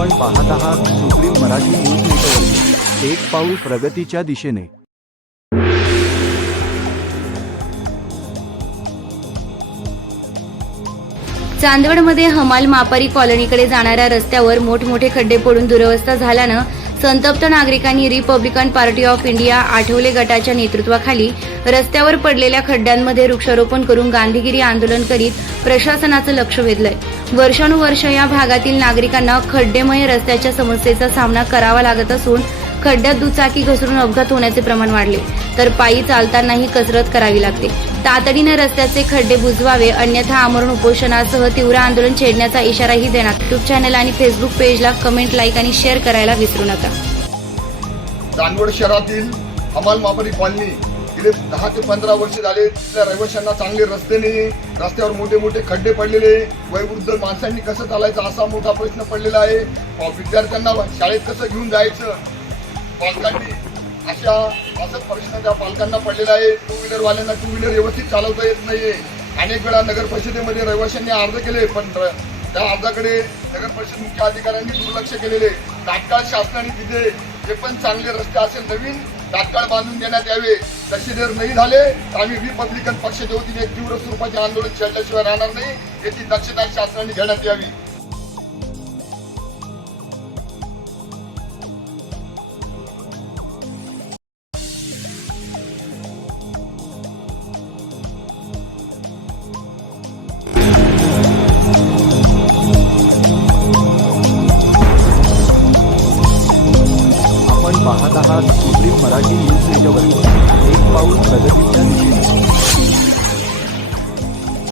Marathi news network. एक पाऊल प्रगतीच्या दिशेने. चांदवडमध्ये हमाल मापारी कॉलनीकडे जाणाऱ्या रस्त्यावर मोठमोठे खड्डे पडून दुरवस्था झाल्यानं संतप्त नागरिकांनी Republican Party of India Athawale गटाच्या नेतृत्वाखाली रस्त्यावर पडलेल्या खड्ड्यांमध्ये वृक्षारोपण करून गांधीगिरी आंदोलन करीत प्रशासनाचं लक्ष वेधलंय. वर्षानुवर्ष या भागातील नागरिकांना खड्डेमय रस्त्याच्या समस्येचा सामना करावा लागत असून खड्ड्यात दुचाकी घसरून अपघात होण्याचे प्रमाण वाढले. तर पायी चालतानाही कसरत करावी लागते. तातडीने रस्त्याचे खड्डे बुजवावे अन्यथा आमरण उपोषणासह तीव्र आंदोलन छेडण्याचा इशाराही देणार. युट्यूब चॅनल आणि फेसबुक पेजला कमेंट लाईक आणि शेअर करायला विसरू नका. चांदवड शहरातील हमाल कॉलनी गेले दहा ते पंधरा वर्ष झाले तिथल्या रहिवाशांना चांगले रस्ते नाही रस्त्यावर मोठे मोठे खड्डे पडलेले वयवृद्ध माणसांनी कसं चालायचं असा मोठा प्रश्न पडलेला आहे. विद्यार्थ्यांना शाळेत कसं घेऊन जायचं? पालकांनी अशा असं प्रश्न त्या पालकांना पडलेला आहे. टू व्हीलरवाल्यांना टू व्हीलर व्यवस्थित चालवता येत नाहीये. अनेक वेळा नगर परिषदेमध्ये रहिवाशांनी अर्ज केले पण त्या अर्जाकडे नगर परिषद मुख्य अधिकाऱ्यांनी दुर्लक्ष केलेले. तात्काळ शासनाने तिथे जे पण चांगले रस्ते असेल नवीन तात्काळ बांधून देण्यात यावे. तसे जर नाही झाले तर आम्ही रिपब्लिकन पक्षाच्या वतीने तीव्र स्वरूपाचे आंदोलन छेडल्याशिवाय राहणार नाही. याची दक्षता शासनाने घेण्यात यावी. आपण पाहत आहात मुस्लिम मराठी न्यूज नेटवर्क एक पाऊल प्रगती